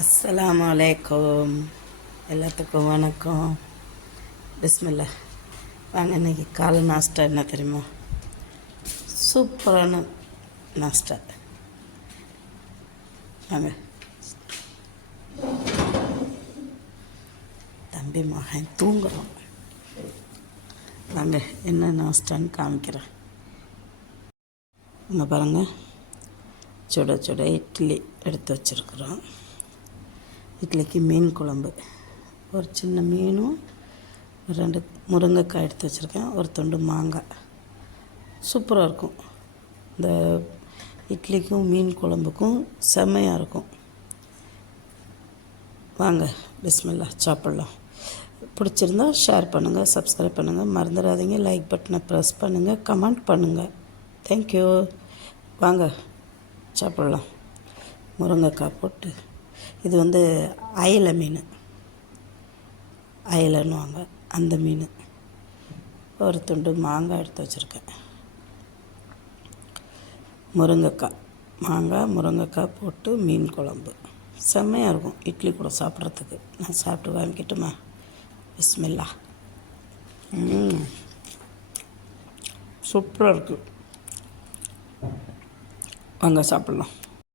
அஸ்ஸலாமு அலைக்கும். எல்லாத்துக்கும் வணக்கம். பிஸ்மில்லா. வாங்க, இன்றைக்கி காலை நாஸ்டா என்ன தெரியுமா? சூப்பரான நாஸ்டா. வாங்க, தம்பி மகன் தூங்குறோம். வாங்க, என்ன நாஸ்டான்னு காமிக்கிறேன். இங்கே பாருங்கள், சுட சுட இட்லி எடுத்து வச்சுருக்குறோம். இட்லிக்கு மீன் குழம்பு, ஒரு சின்ன மீனும் 2 முருங்கைக்காய் எடுத்து வச்சுருக்கேன், ஒரு துண்டு மாங்காய். சூப்பராக இருக்கும். இந்த இட்லிக்கும் மீன் குழம்புக்கும் செம்மையாக இருக்கும். வாங்க, பிஸ்மில்லா சாப்பிட்லாம். பிடிச்சிருந்தா ஷேர் பண்ணுங்கள், சப்ஸ்கிரைப் பண்ணுங்கள், மறந்துடாதீங்க. லைக் பட்டனை ப்ரெஸ் பண்ணுங்கள், கமெண்ட் பண்ணுங்கள். தேங்க்யூ. வாங்க சாப்பிட்லாம். முருங்கைக்காய் போட்டு, இது அயலை மீன், அயலைன்னுவாங்க அந்த மீன். ஒரு துண்டு மாங்காய் எடுத்து வச்சுருக்கேன். முருங்கைக்காய், மாங்காய், முருங்கைக்காய் போட்டு மீன் குழம்பு செம்மையாக இருக்கும். இட்லி கூட சாப்பிட்றதுக்கு. நான் சாப்பிட்டு வாங்கிக்கிட்டுமா? பிஸ்மில்லா. சூப்பராக இருக்குது. வாங்க சாப்பிட்லாம்.